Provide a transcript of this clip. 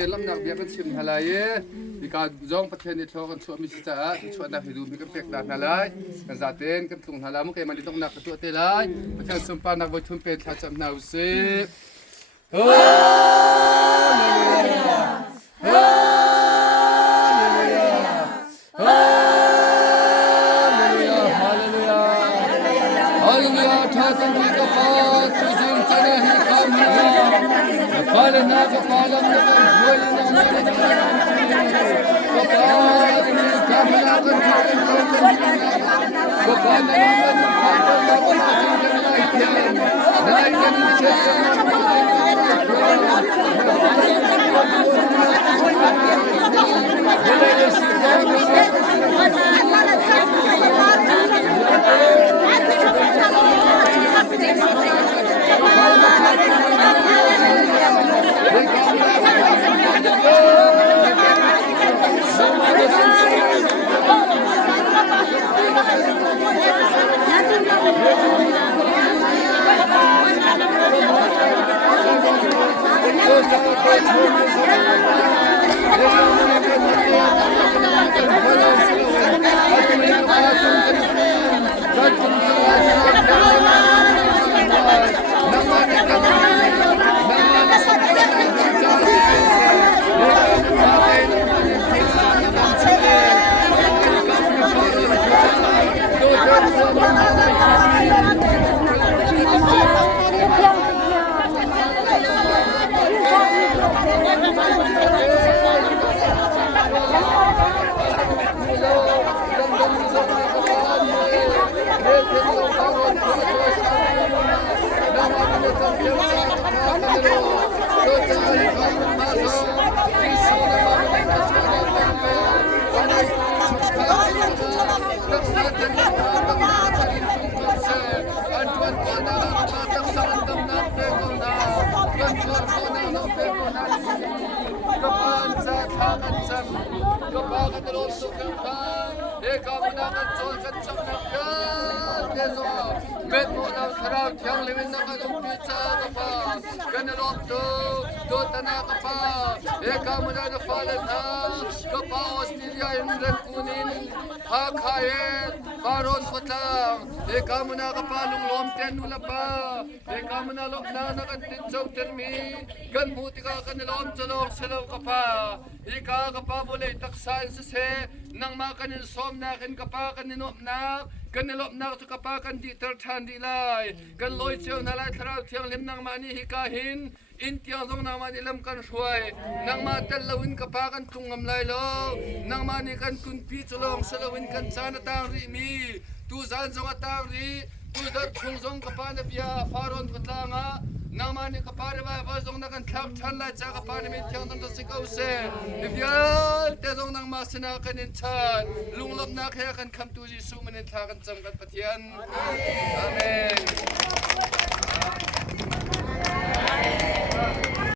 Lam nak biar kan sim halai, jika jong paten itu kan suami kita, suami nak hidup biar pek dah halai, kan zaten kan tung halamu kayak mandi tung nak ketua telai, paten sempat nak buat tumpet macam nausi. Eka mo na kapalong lom ten nula pa. Eka mo na lom na nakantin sa termi. Gan buti ka kanilom salong salaw ka pa. Ika kapabulay taksain sa se. Nang makanin som na kin kapa kaninop na. Kanilop na to kapa kan di tertan di lai. Kan loy siyaw na lai taraw tiyang lim nang mani hikahin. Intiang zong nang manilam kan shuay. Nang matalawin kapa kan tungam lai lo. Nang mani kan kunpi tulong salawin kan sana tang rimi. Tu zan zong atang ri, tu dar chung zong kapana biya faron katlanga, nang mani kapare ba ba zong nakan tlak chan lai cha kapane min tiang tang sikaw se. Ibya te zong nang masina kanin chan, lunglop na kaya kan kam tu Jisu manin tlakan cham kat patian. Amen.